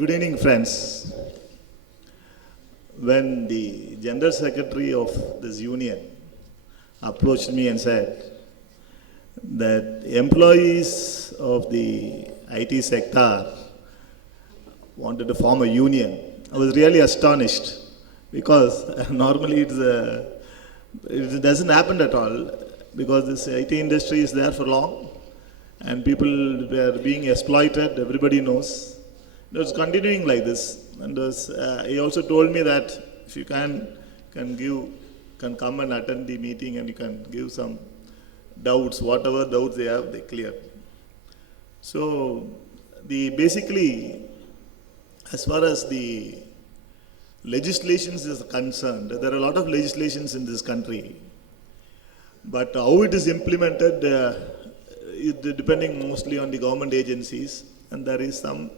Good evening, friends. When the General Secretary of this union approached me and said that employees of the IT sector wanted to form a union, I was really astonished because normally it doesn't happen at all, because this IT industry is there for long and people were being exploited, everybody knows. It's continuing like this. And he also told me that if you can come and attend the meeting and you can give some doubts, whatever doubts they have, they clear. So basically, as far as the legislations is concerned, there are a lot of legislations in this country, but how it is implemented is depending mostly on the government agencies, and there is some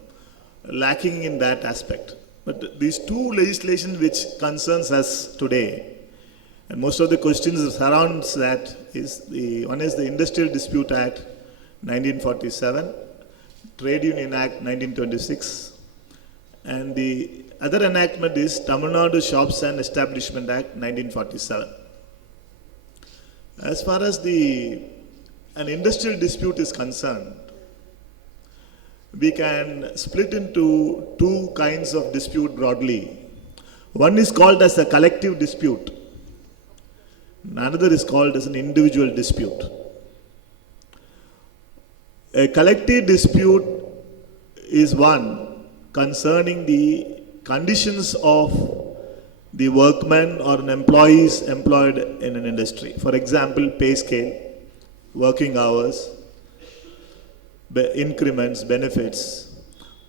lacking in that aspect. But these two legislations which concerns us today, and most of the questions surrounds that, one is the Industrial Dispute Act 1947, Trade Union Act 1926, and the other enactment is Tamilnadu Shops and Establishment Act 1947. As far as an industrial dispute is concerned, we can split into two kinds of dispute broadly. One is called as a collective dispute. Another is called as an individual dispute. A collective dispute is one concerning the conditions of the workmen or an employees employed in an industry. For example, pay scale, working hours, increments, benefits,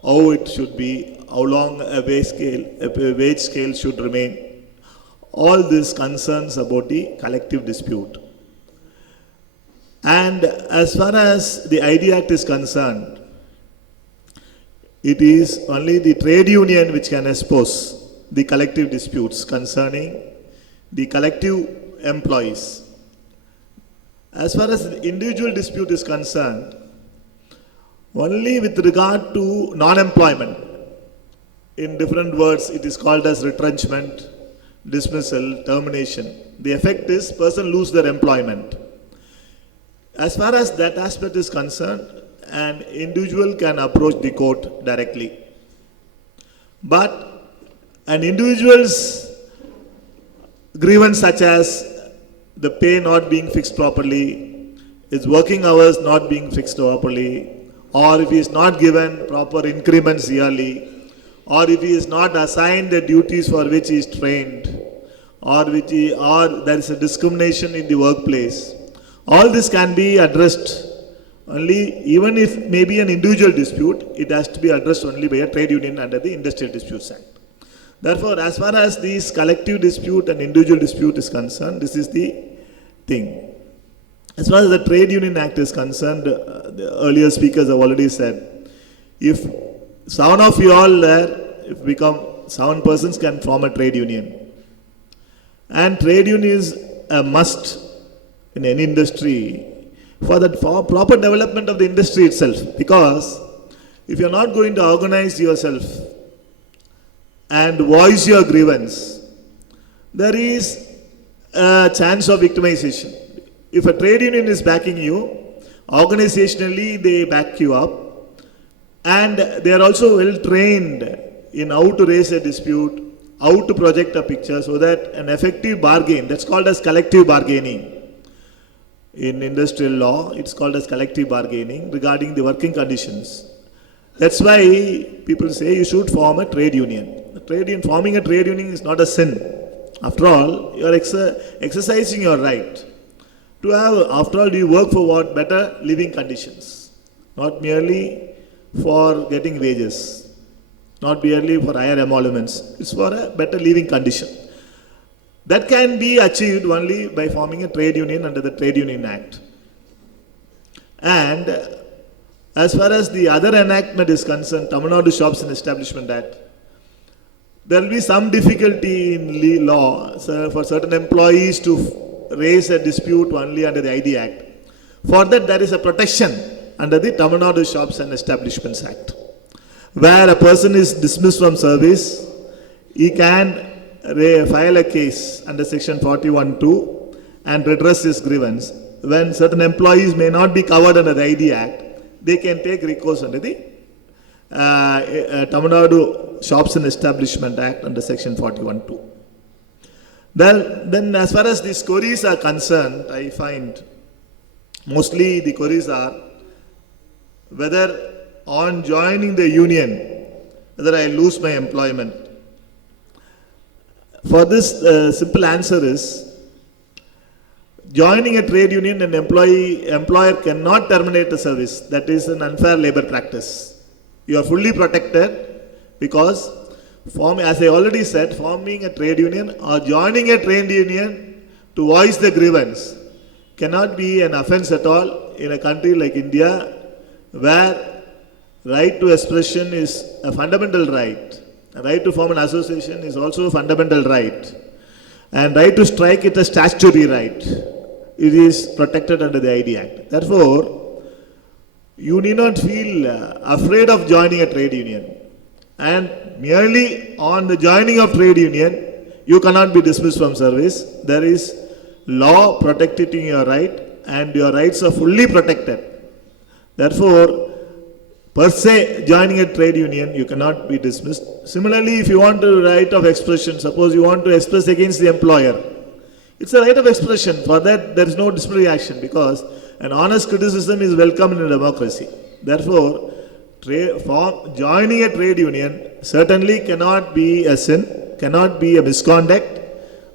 how it should be, how long a wage scale should remain. All this concerns about the collective dispute. And as far as the ID Act is concerned, it is only the trade union which can expose the collective disputes concerning the collective employees. As far as the individual dispute is concerned, only with regard to non-employment. In different words, it is called as retrenchment, dismissal, termination. The effect is person lose their employment. As far as that aspect is concerned, an individual can approach the court directly. But an individual's grievance, such as the pay not being fixed properly, his working hours not being fixed properly, or if he is not given proper increments yearly, or if he is not assigned the duties for which he is trained, or there is a discrimination in the workplace, all this can be addressed only, even if maybe an individual dispute, it has to be addressed only by a trade union under the Industrial Disputes Act. Therefore, as far as this collective dispute and individual dispute is concerned, this is the thing. As far as the Trade Union Act is concerned, the earlier speakers have already said, if 7 of you all there, if become 7 persons can form a trade union. And trade union is a must in any industry for proper development of the industry itself. Because if you are not going to organize yourself and voice your grievance, there is a chance of victimization. If a trade union is backing you, organizationally they back you up, and they are also well trained in how to raise a dispute, how to project a picture, so that an effective bargain, that's called as collective bargaining. In industrial law, it's called as collective bargaining regarding the working conditions. That's why people say you should form a trade union. Forming a trade union is not a sin. After all, you are exercising your right to have, after all, you work for what? Better living conditions. Not merely for getting wages, not merely for higher emoluments. It's for a better living condition. That can be achieved only by forming a trade union under the Trade Union Act. And as far as the other enactment is concerned, Tamilnadu Shops and Establishment Act, there will be some difficulty in law for certain employees to raise a dispute only under the ID Act. For that, there is a protection under the Tamilnadu Shops and Establishments Act. where a person is dismissed from service, he can file a case under section 41(2) and redress his grievance. When certain employees may not be covered under the ID Act, they can take recourse under the Tamilnadu Shops and Establishment Act under section 41(2). Then as far as these queries are concerned, I find mostly the queries are whether on joining the union, whether I lose my employment. For this, simple answer is, joining a trade union, an employer cannot terminate the service. That is an unfair labor practice. You are fully protected because, as I already said, forming a trade union or joining a trade union to voice the grievance cannot be an offense at all in a country like India, where right to expression is a fundamental right. A right to form an association is also a fundamental right. And right to strike is a statutory right. It is protected under the ID Act. Therefore, you need not feel afraid of joining a trade union. And merely on the joining of trade union, you cannot be dismissed from service. There is law protecting your right, and your rights are fully protected. Therefore, per se, joining a trade union, you cannot be dismissed. Similarly, if you want a right of expression, suppose you want to express against the employer, it's a right of expression. For that, there is no disciplinary action because an honest criticism is welcome in a democracy. Therefore, joining a trade union certainly cannot be a sin, cannot be a misconduct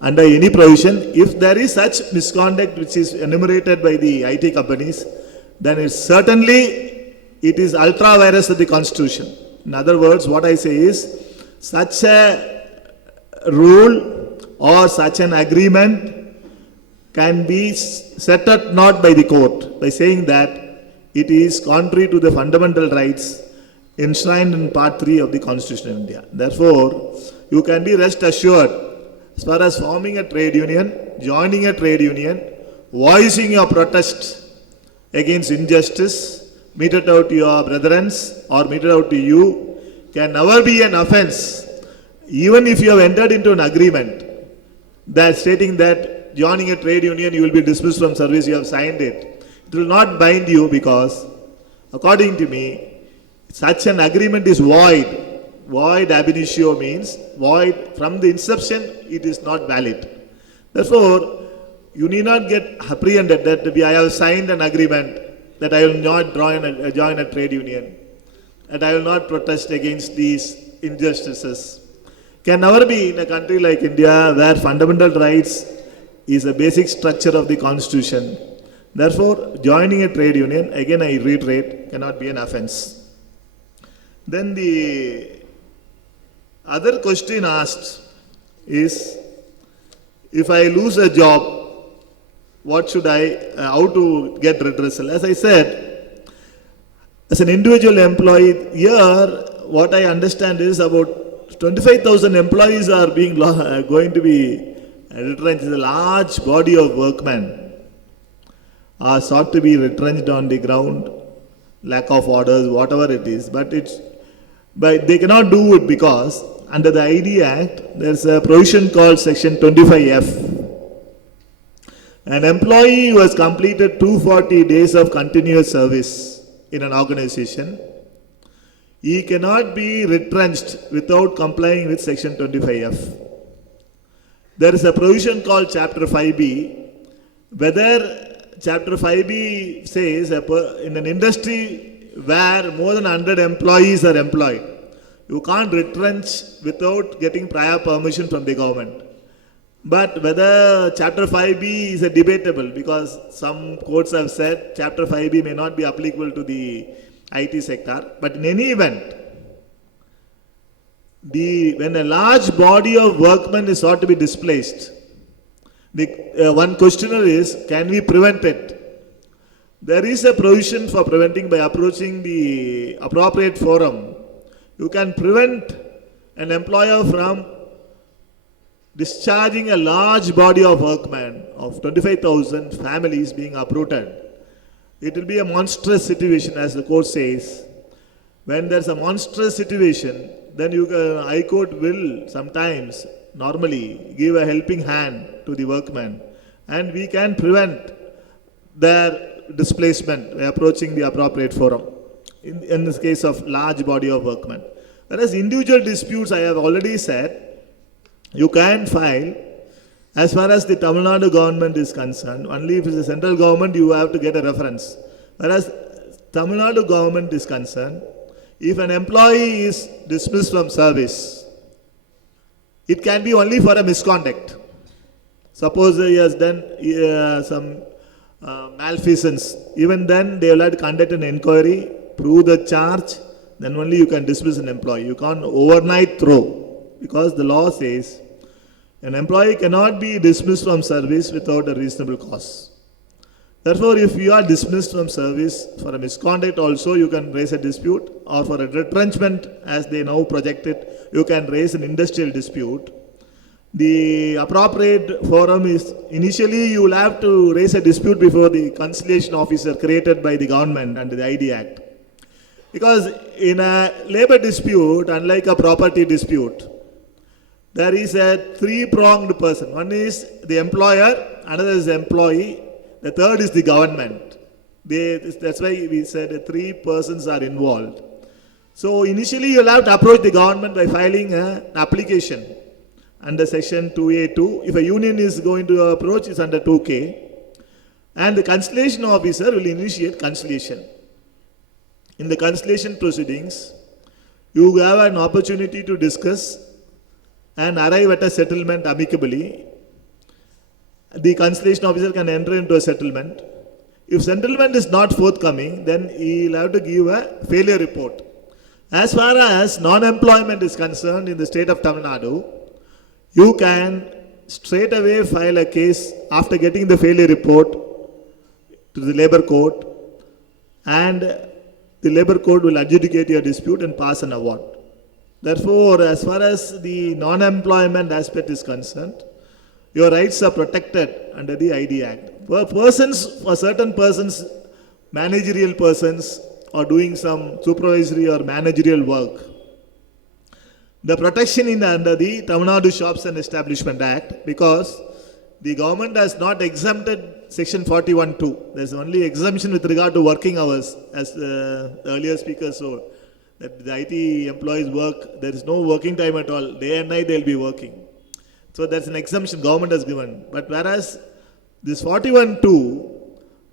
under any provision. If there is such misconduct which is enumerated by the IT companies, then it is ultra vires of the Constitution. In other words, what I say is, such a rule or such an agreement can be set at naught by the court by saying that it is contrary to the fundamental rights enshrined in Part 3 of the Constitution of India. Therefore, you can be rest assured, as far as forming a trade union, joining a trade union, voicing your protest against injustice, meted out to your brethren or meted out to you, can never be an offense, even if you have entered into an agreement that stating that joining a trade union you will be dismissed from service, you have signed it. It will not bind you because, according to me, such an agreement is void. Void ab initio means void from the inception, it is not valid. Therefore, you need not get apprehended that I have signed an agreement that I will not join a trade union, and I will not protest against these injustices. Can never be in a country like India where fundamental rights is a basic structure of the Constitution. Therefore, joining a trade union, again I reiterate, cannot be an offense. Then the other question asked is, if I lose a job, how to get redressal? As I said, as an individual employee, here what I understand is about 25,000 employees are going to be retrenched. A large body of workmen are sought to be retrenched on the ground, lack of orders, whatever it is. But they cannot do it because under the ID Act, there is a provision called Section 25F. An employee who has completed 240 days of continuous service in an organization, he cannot be retrenched without complying with Section 25F. There is a provision called Chapter 5B, whether Chapter 5B says in an industry where more than 100 employees are employed, you can't retrench without getting prior permission from the government. But whether Chapter 5B is debatable, because some courts have said Chapter 5B may not be applicable to the IT sector. But in any event, when a large body of workmen is sought to be displaced, one questioner is, can we prevent it? There is a provision for preventing by approaching the appropriate forum. You can prevent an employer from discharging a large body of workmen of 25,000 families being uprooted. It will be a monstrous situation, as the court says. When there's a monstrous situation, then High Court will sometimes, normally, give a helping hand to the workmen, and we can prevent their displacement by approaching the appropriate forum in this case of large body of workmen. Whereas individual disputes, I have already said, you can file as far as the Tamil Nadu government is concerned. Only if it's the central government, you have to get a reference. Whereas Tamil Nadu government is concerned, if an employee is dismissed from service, it can be only for a misconduct. Suppose he has done some malfeasance. Even then, they will have to conduct an inquiry, prove the charge, then only you can dismiss an employee. You can't overnight throw, because the law says an employee cannot be dismissed from service without a reasonable cause. Therefore, if you are dismissed from service for a misconduct also, you can raise a dispute, or for a retrenchment, as they now project it, you can raise an industrial dispute. The appropriate forum is, initially you will have to raise a dispute before the conciliation officer created by the government under the ID Act. Because in a labor dispute, unlike a property dispute, there is a three-pronged person. One is the employer, another is the employee, the third is the government. That's why we said three persons are involved. So initially you will have to approach the government by filing an application under section 2A2. If a union is going to approach, it's under 2K. And the conciliation officer will initiate conciliation. In the conciliation proceedings, you have an opportunity to discuss and arrive at a settlement amicably. The conciliation officer can enter into a settlement. If settlement is not forthcoming, then he will have to give a failure report. As far as non-employment is concerned in the state of Tamil Nadu, you can straight away file a case after getting the failure report to the labor court, and the labor court will adjudicate your dispute and pass an award. Therefore, as far as the non-employment aspect is concerned, your rights are protected under the ID Act. For certain persons, managerial persons, or doing some supervisory or managerial work, the protection under the Tamil Nadu Shops and Establishment Act, because the government has not exempted section 41(2). There is only exemption with regard to working hours, as earlier speakers saw, that the IT employees work, there is no working time at all. Day and night they will be working. So that's an exemption government has given. But whereas this 41(2),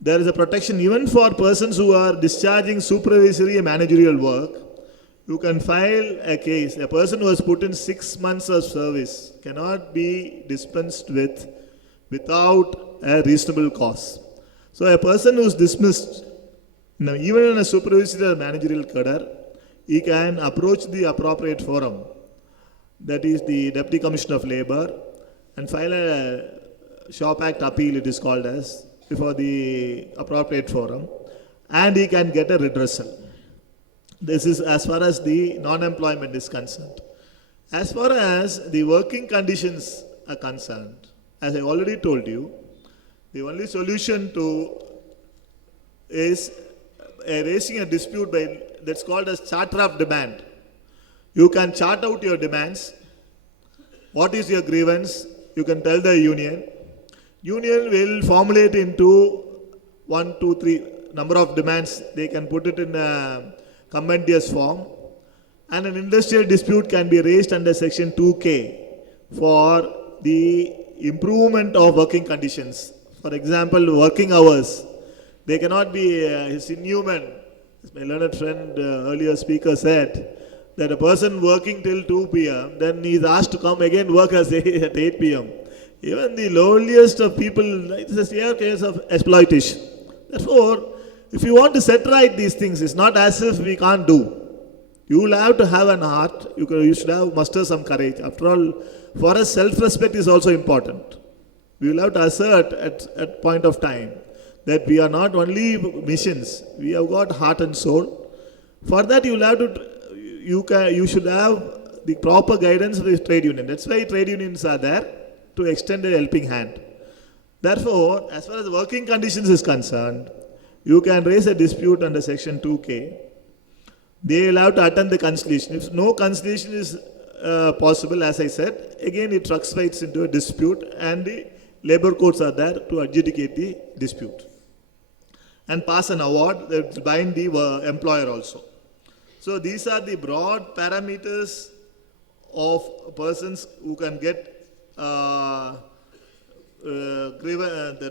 there is a protection even for persons who are discharging supervisory and managerial work. You can file a case. A person who has put in 6 months of service cannot be dispensed with without a reasonable cause. So a person who is dismissed, even in a supervisory or managerial cadre, he can approach the appropriate forum, that is the Deputy Commissioner of Labour, and file a Shop Act appeal, it is called as, before the appropriate forum, and he can get a redressal. This is as far as the non-employment is concerned. As far as the working conditions are concerned, as I already told you, the only solution to is raising a dispute by, that's called as charter of demand. You can chart out your demands. What is your grievance? You can tell the union. Union will formulate into 1, 2, 3 number of demands. They can put it in a compendious form. And an industrial dispute can be raised under section 2K for the improvement of working conditions. For example, working hours. They cannot be it's inhuman. As my learned friend, earlier speaker said, that a person working till 2 p.m., then he is asked to come again work at 8 p.m. Even the lowliest of people, it's a severe case of exploitation. Therefore, if you want to set right these things, it's not as if we can't do. You will have to have an heart, you should have muster some courage. After all, for us, self-respect is also important. We will have to assert at point of time that we are not only machines, we have got heart and soul. For that, you will have to, you should have the proper guidance of the trade union. That's why trade unions are there, to extend a helping hand. Therefore, as far as working conditions is concerned, you can raise a dispute under section 2K. they will have to attend the conciliation. If no conciliation is possible, as I said, again it fluctuates into a dispute, and the labor courts are there to adjudicate the dispute and pass an award that will bind the employer also. So these are the broad parameters of persons who can get the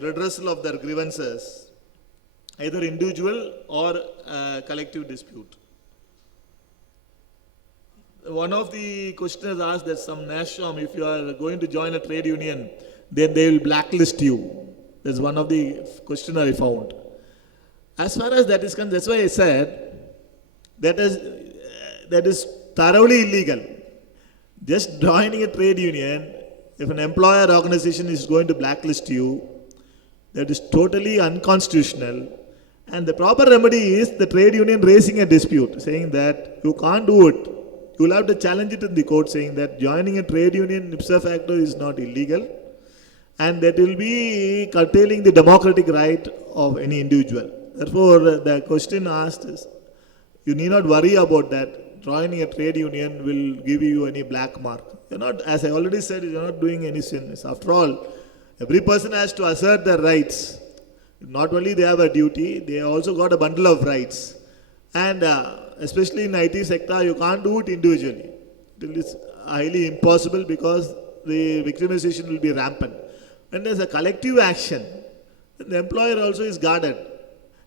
redressal of their grievances, either individual or collective dispute. One of the questioners asked that some NASHOM, if you are going to join a trade union, then they will blacklist you. That's one of the questioner I found. As far as that is concerned, that's why I said that is thoroughly illegal. Just joining a trade union, if an employer organization is going to blacklist you, that is totally unconstitutional. And the proper remedy is the trade union raising a dispute, saying that you can't do it. You will have to challenge it in the court, saying that joining a trade union ipso facto is not illegal, and that will be curtailing the democratic right of any individual. Therefore, the question asked is, you need not worry about that. Joining a trade union will give you any black mark. You're not, as I already said, you're not doing any sin. After all, every person has to assert their rights. Not only they have a duty, they also got a bundle of rights. And especially in IT sector, you can't do it individually. It is highly impossible because the victimization will be rampant. When there's a collective action, the employer also is guarded.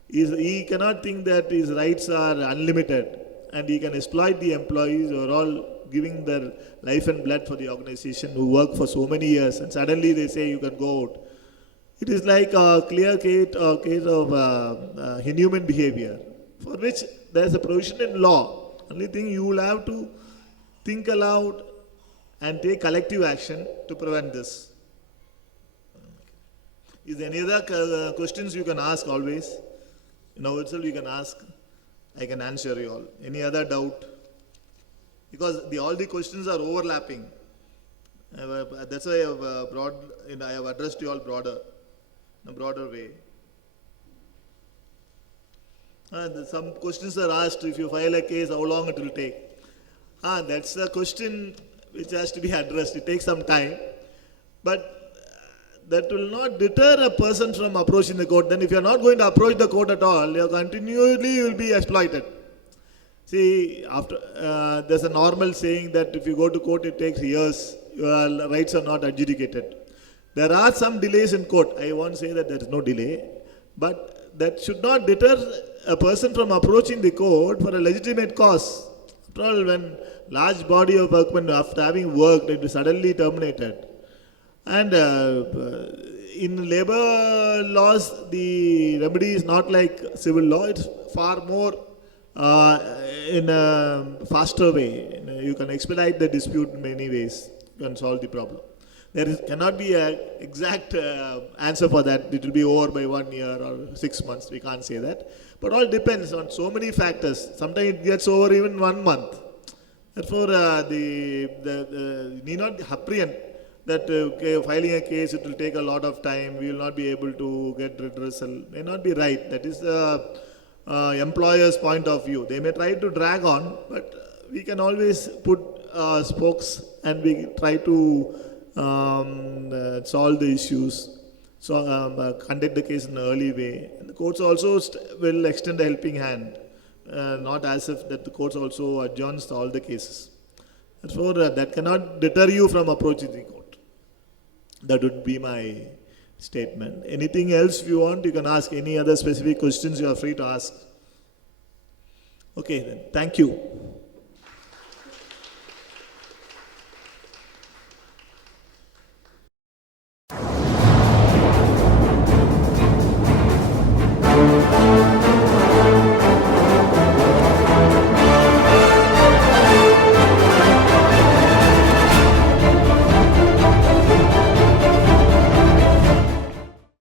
He cannot think that his rights are unlimited and he can exploit the employees who are all giving their life and blood for the organization, who work for so many years, and suddenly they say you can go out. It is like a clear case of inhuman behavior, for which there is a provision in law. Only thing, you will have to think aloud and take collective action to prevent this. Is there any other questions you can ask always? Now itself you can ask. I can answer you all. Any other doubt? Because all the questions are overlapping. That's why I have addressed you all in a broader way. Some questions are asked, if you file a case, how long it will take? That's a question which has to be addressed. It takes some time. But that will not deter a person from approaching the court. Then if you are not going to approach the court at all, you will be exploited. See, there's a normal saying that if you go to court, it takes years. Your rights are not adjudicated. There are some delays in court. I won't say that there is no delay. But that should not deter a person from approaching the court for a legitimate cause. After all, when large body of workmen, after having worked, it is suddenly terminated. And in labor laws, the remedy is not like civil law. It's far more in a faster way. You can expedite the dispute in many ways. You can solve the problem. Cannot be an exact answer for that. It will be over by 1 year or 6 months. We can't say that. But all depends on so many factors. Sometimes it gets over even 1 month. Therefore, you need not apprehend that filing a case, it will take a lot of time, we will not be able to get redressal. May not be right. That is the employer's point of view. They may try to drag on, but we can always put spokes and we try to solve the issues. So conduct the case in an early way. And the courts also will extend a helping hand, not as if that the courts also adjourns all the cases. Therefore, that cannot deter you from approaching the court. That would be my statement. Anything else if you want, you can ask. Any other specific questions, you are free to ask. Okay then, thank you.